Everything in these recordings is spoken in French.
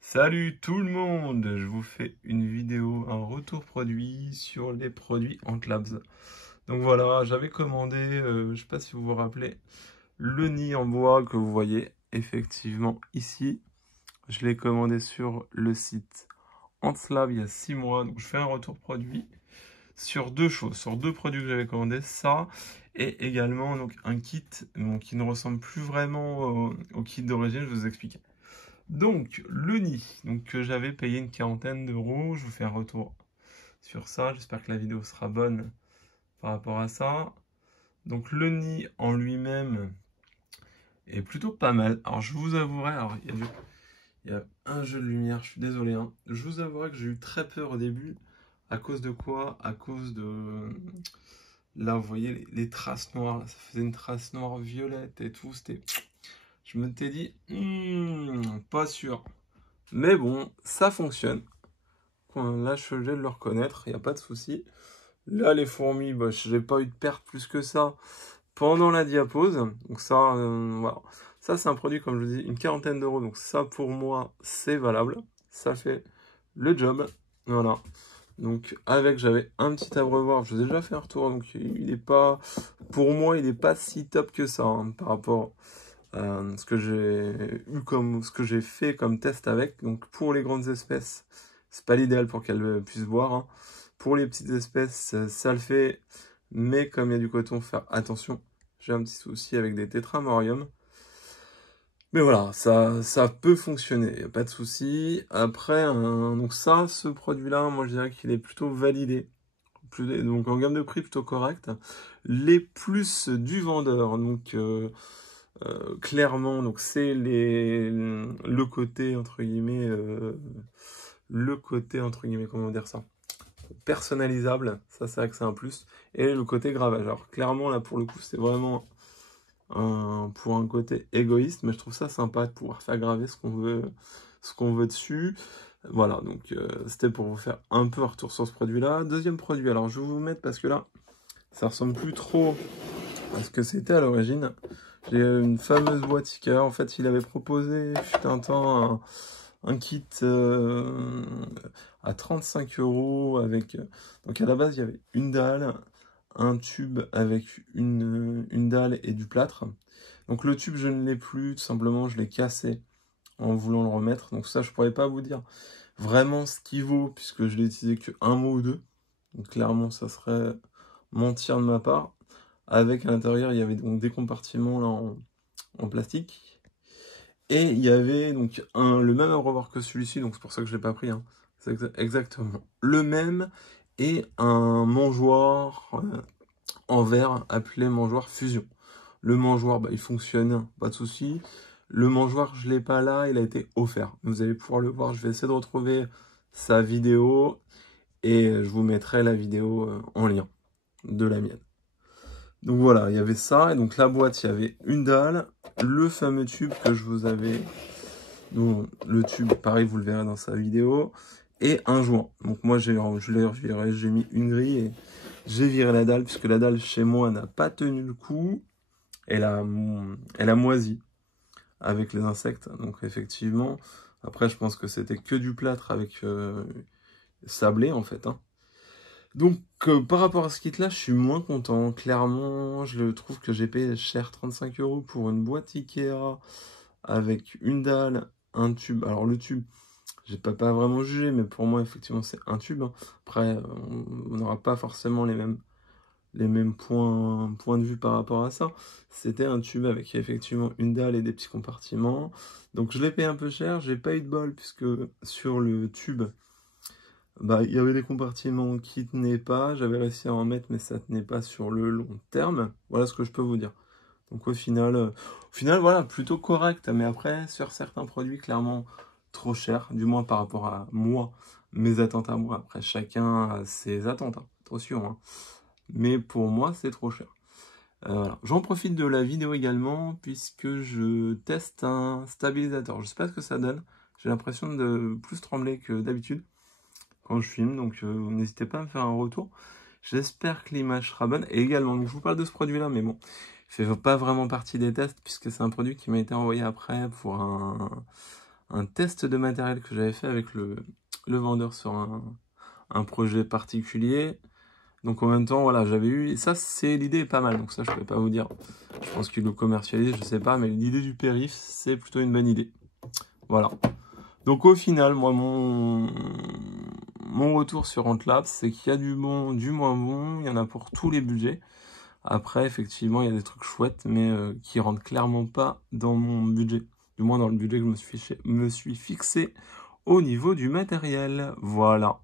Salut tout le monde, je vous fais une vidéo, un retour produit sur les produits Antlabs. Donc voilà, j'avais commandé, je sais pas si vous vous rappelez, le nid en bois que vous voyez effectivement ici. Je l'ai commandé sur le site Antlab il y a 6 mois, donc je fais un retour produit sur deux choses, sur deux produits que j'avais commandé, ça et également donc un kit qui ne ressemble plus vraiment au kit d'origine, je vais vous expliquer. Donc, le nid, que j'avais payé une quarantaine d'euros, je vous fais un retour sur ça, j'espère que la vidéo sera bonne par rapport à ça. Donc le nid en lui-même est plutôt pas mal. Alors je vous avouerai, il y a un jeu de lumière, je suis désolé, hein. Je vous avouerai que j'ai eu très peur au début. À cause de quoi? À cause de... Là, vous voyez les traces noires, là, ça faisait une trace noire violette et tout, c'était... Je me t'ai dit, pas sûr. Mais bon, ça fonctionne. Là, je suis obligé de le reconnaître, il n'y a pas de souci. Là, les fourmis, bah, je n'ai pas eu de perte plus que ça pendant la diapose. Donc ça, voilà. Ça, c'est un produit, comme je vous dis, une quarantaine d'euros. Donc ça, pour moi, c'est valable. Ça fait le job. Voilà. Donc avec, j'avais un petit abreuvoir. Je vous ai déjà fait un retour. Donc il n'est pas, pour moi, il n'est pas si top que ça hein, par rapport à ce que j'ai eu comme, ce que j'ai fait comme test avec. Donc pour les grandes espèces, c'est pas l'idéal pour qu'elles puissent boire. Hein. Pour les petites espèces, ça le fait. Mais comme il y a du coton, faire attention. J'ai un petit souci avec des tétramoriums. Mais voilà, ça peut fonctionner, y a pas de souci. Après, donc ça, ce produit-là, moi je dirais qu'il est plutôt validé. Donc en gamme de prix plutôt correct. Les plus du vendeur, clairement, donc c'est le côté entre guillemets, comment dire ça, personnalisable. Ça, c'est vrai que c'est un plus. Et le côté gravage. Alors clairement là pour le coup, c'est vraiment pour un côté égoïste, mais je trouve ça sympa de pouvoir faire graver ce qu'on veut dessus. Voilà, donc c'était pour vous faire un peu un retour sur ce produit-là. Deuxième produit, alors je vais vous mettre parce que là, ça ressemble plus trop à ce que c'était à l'origine. J'ai une fameuse boîte Ikea. En fait, il avait proposé, fut un temps, un kit à 35 euros avec... donc à la base, il y avait une dalle, un tube avec une dalle et du plâtre. Donc le tube, je ne l'ai plus, tout simplement, je l'ai cassé en voulant le remettre. Donc ça, je pourrais pas vous dire vraiment ce qu'il vaut, puisque je l'ai utilisé que un mot ou deux. Donc clairement, ça serait mentir de ma part. Avec à l'intérieur, il y avait donc des compartiments là, en plastique. Et il y avait donc le même abreuvoir que celui-ci, donc c'est pour ça que je l'ai pas pris. Hein. C'est exactement le même. Et un mangeoire en verre appelé mangeoire fusion. Le mangeoire, bah, il fonctionne, pas de souci. Le mangeoire, je l'ai pas là, il a été offert. Vous allez pouvoir le voir, je vais essayer de retrouver sa vidéo et je vous mettrai la vidéo en lien de la mienne. Donc voilà, il y avait ça, et donc la boîte, il y avait une dalle, le fameux tube que je vous avais, donc le tube, pareil, vous le verrez dans sa vidéo, et un joint. Donc moi, j'ai mis une grille et j'ai viré la dalle, puisque la dalle chez moi n'a pas tenu le coup, elle a moisi avec les insectes, donc effectivement, après je pense que c'était que du plâtre avec sablé en fait, hein. Donc par rapport à ce kit là, je suis moins content, clairement, je le trouve que j'ai payé cher 35 euros pour une boîte Ikea avec une dalle, un tube, alors le tube, j'ai pas vraiment jugé, mais pour moi effectivement c'est un tube, hein. Après on n'aura pas forcément les mêmes points de vue par rapport à ça. C'était un tube avec effectivement une dalle et des petits compartiments. Donc je l'ai payé un peu cher, j'ai pas eu de bol puisque sur le tube, bah, il y avait des compartiments qui tenaient pas. J'avais réussi à en mettre, mais ça tenait pas sur le long terme. Voilà ce que je peux vous dire. Donc au final voilà, plutôt correct. Mais après, sur certains produits, clairement trop cher, du moins par rapport à moi, mes attentes à moi. Après, chacun a ses attentes, hein, attention, hein. Mais pour moi, c'est trop cher. Voilà. J'en profite de la vidéo également, puisque je teste un stabilisateur. Je sais pas ce que ça donne. J'ai l'impression de plus trembler que d'habitude quand je filme, donc n'hésitez pas à me faire un retour. J'espère que l'image sera bonne. Et également, donc, je vous parle de ce produit-là, mais bon, il ne fait pas vraiment partie des tests, puisque c'est un produit qui m'a été envoyé après pour un test de matériel que j'avais fait avec le vendeur sur un projet particulier. Donc en même temps, voilà, j'avais eu... Et ça, l'idée est pas mal, donc ça, je peux pas vous dire. Je pense qu'il le commercialise, je sais pas, mais l'idée du périph', c'est plutôt une bonne idée. Voilà. Donc au final, moi, mon retour sur Antlabs, c'est qu'il y a du bon, du moins bon, il y en a pour tous les budgets. Après, effectivement, il y a des trucs chouettes, mais qui rentrent clairement pas dans mon budget. Du moins dans le budget que je me suis fixé au niveau du matériel. Voilà.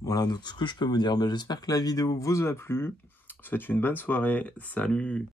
Voilà, donc ce que je peux vous dire, j'espère que la vidéo vous a plu. Je vous souhaite une bonne soirée. Salut!